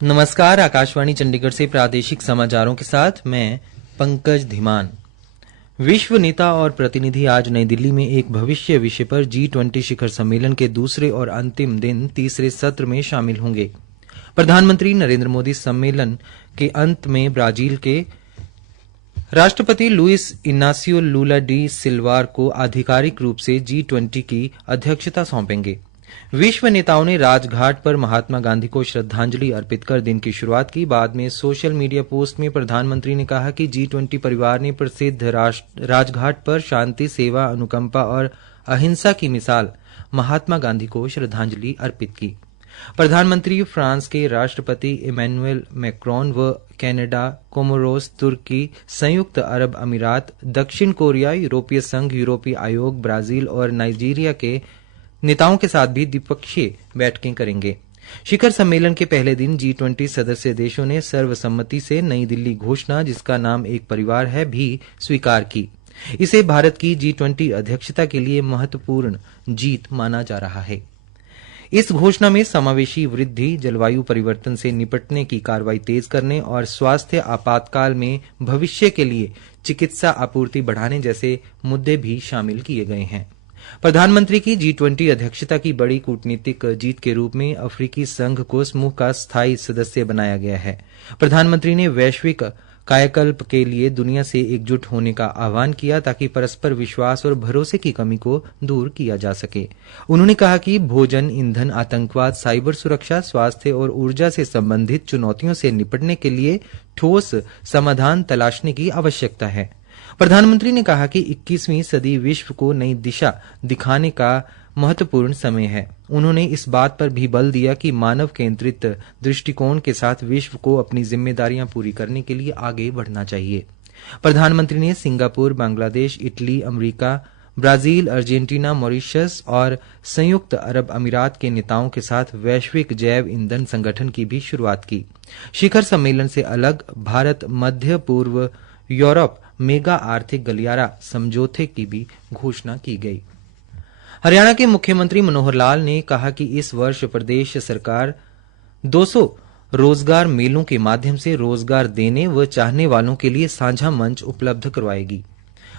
नमस्कार, आकाशवाणी चंडीगढ़ से प्रादेशिक समाचारों के साथ मैं पंकज धीमान। विश्व नेता और प्रतिनिधि आज नई दिल्ली में एक भविष्य विषय पर G20 शिखर सम्मेलन के दूसरे और अंतिम दिन तीसरे सत्र में शामिल होंगे। प्रधानमंत्री नरेंद्र मोदी सम्मेलन के अंत में ब्राजील के राष्ट्रपति लुइस इनासियो लुला डी सिल्वा को आधिकारिक रूप से G20 की अध्यक्षता सौंपेंगे। विश्व नेताओं ने राजघाट पर महात्मा गांधी को श्रद्धांजलि अर्पित कर दिन की शुरुआत की। बाद में सोशल मीडिया पोस्ट में प्रधानमंत्री ने कहा कि G20 परिवार ने प्रसिद्ध राजघाट पर शांति, सेवा, अनुकंपा और अहिंसा की मिसाल महात्मा गांधी को श्रद्धांजलि अर्पित की। प्रधानमंत्री फ्रांस के राष्ट्रपति इमैनुअल मैक्रोन व कनाडा, कोमोरोस, तुर्की, संयुक्त अरब अमीरात, दक्षिण कोरिया, यूरोपीय संघ, यूरोपीय आयोग, ब्राजील और नाइजीरिया के नेताओं के साथ भी द्विपक्षीय बैठकें करेंगे। शिखर सम्मेलन के पहले दिन G20 सदस्य देशों ने सर्वसम्मति से नई दिल्ली घोषणा, जिसका नाम एक परिवार है, भी स्वीकार की। इसे भारत की G20 अध्यक्षता के लिए महत्वपूर्ण जीत माना जा रहा है। इस घोषणा में समावेशी वृद्धि, जलवायु परिवर्तन से निपटने की कार्रवाई तेज करने और स्वास्थ्य आपातकाल में भविष्य के लिए चिकित्सा आपूर्ति बढ़ाने जैसे मुद्दे भी शामिल किए गए हैं। प्रधानमंत्री की G20 अध्यक्षता की बड़ी कूटनीतिक जीत के रूप में अफ्रीकी संघ को समूह का स्थायी सदस्य बनाया गया है। प्रधानमंत्री ने वैश्विक कायाकल्प के लिए दुनिया से एकजुट होने का आह्वान किया ताकि परस्पर विश्वास और भरोसे की कमी को दूर किया जा सके। उन्होंने कहा कि भोजन, ईंधन, आतंकवाद, साइबर सुरक्षा, स्वास्थ्य और ऊर्जा से संबंधित चुनौतियों से निपटने के लिए ठोस समाधान तलाशने की आवश्यकता है। प्रधानमंत्री ने कहा कि 21वीं सदी विश्व को नई दिशा दिखाने का महत्वपूर्ण समय है। उन्होंने इस बात पर भी बल दिया कि मानव केंद्रित दृष्टिकोण के साथ विश्व को अपनी जिम्मेदारियां पूरी करने के लिए आगे बढ़ना चाहिए। प्रधानमंत्री ने Singapore, Bangladesh, Italy, America, Brazil, Argentina, Mauritius और संयुक्त अरब अमीरात के नेताओं के साथ वैश्विक जैव ईंधन संगठन की भी शुरुआत की। शिखर सम्मेलन से अलग भारत मध्य पूर्व यूरोप मेगा आर्थिक गलियारा समझौते की भी घोषणा की गई। हरियाणा के मुख्यमंत्री मनोहर लाल ने कहा कि इस वर्ष प्रदेश सरकार 200 रोजगार मेलों के माध्यम से रोजगार देने व चाहने वालों के लिए साझा मंच उपलब्ध करवाएगी।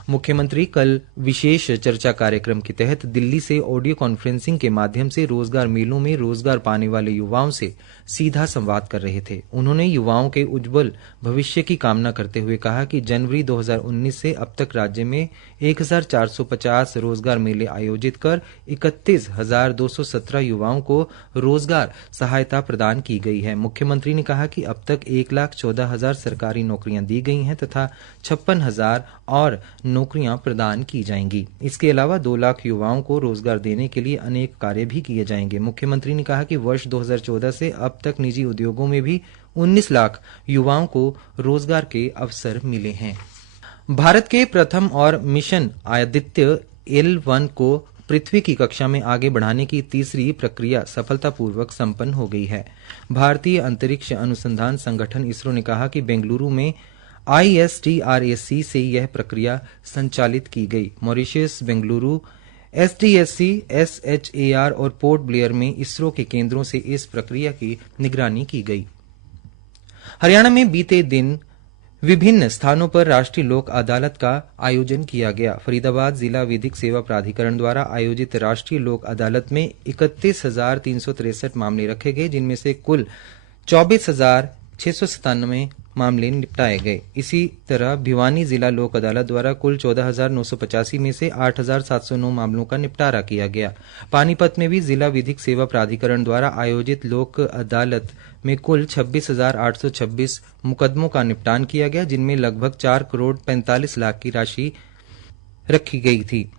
मुख्यमंत्री कल विशेष चर्चा कार्यक्रम के तहत दिल्ली से ऑडियो कॉन्फ्रेंसिंग के माध्यम से रोजगार मेलों में रोजगार पाने वाले युवाओं से सीधा संवाद कर रहे थे। उन्होंने युवाओं के उज्जवल भविष्य की कामना करते हुए कहा कि जनवरी 2019 से अब तक राज्य में 1450 रोजगार मेले आयोजित कर 31,217 युवाओं को रोजगार सहायता प्रदान की गई है। मुख्यमंत्री ने कहा कि अब तक 1,14,000 सरकारी नौकरियां दी गई हैं तथा 56,000 और नौकरियां प्रदान की जाएंगी। इसके अलावा 2 लाख युवाओं को रोजगार देने के लिए अनेक कार्य भी किए जाएंगे। मुख्यमंत्री ने कहा कि वर्ष 2014 से अब तक निजी उद्योगों में भी 19 लाख युवाओं को रोजगार के अवसर मिले हैं। भारत के प्रथम और मिशन आदित्य L1 को पृथ्वी की कक्षा में आगे बढ़ाने की तीसरी प्रक्रिया सफलतापूर्वक संपन्न हो गई है। भारतीय अंतरिक्ष अनुसंधान संगठन इसरो ने कहा कि बेंगलुरु में ISTRAC से यह प्रक्रिया संचालित की गई। मॉरिशस, बेंगलुरु, SDSC, SHAR और पोर्ट ब्लेयर में इसरो के केंद्रों से इस प्रक्रिया की निगरानी की गई। हरियाणा में बीते दिन विभिन्न स्थानों पर राष्ट्रीय लोक अदालत का आयोजन किया गया। फरीदाबाद जिला विधिक सेवा प्राधिकरण द्वारा आयोजित राष्ट्रीय लोक अदालत में 31,363 मामले रखे गए, जिनमें से कुल 24,697 मामले निपटाए गए। इसी तरह भिवानी जिला लोक अदालत द्वारा कुल 14,985 में से 8,709 मामलों का निपटारा किया गया। पानीपत में भी जिला विधिक सेवा प्राधिकरण द्वारा आयोजित लोक अदालत में कुल 26,826 मुकदमों का निपटान किया गया, जिनमें लगभग 4 करोड़ 45 लाख की राशि रखी गई थी।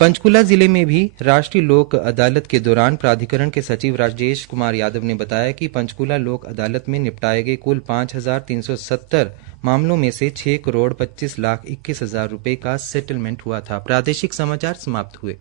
पंचकुला जिले में भी राष्ट्रीय लोक अदालत के दौरान प्राधिकरण के सचिव राजेश कुमार यादव ने बताया कि पंचकुला लोक अदालत में निपटाए गए कुल 5,370 मामलों में से 6 करोड़ 25 लाख 21 हजार रुपए का सेटलमेंट हुआ था। प्रादेशिक समाचार समाप्त हुए।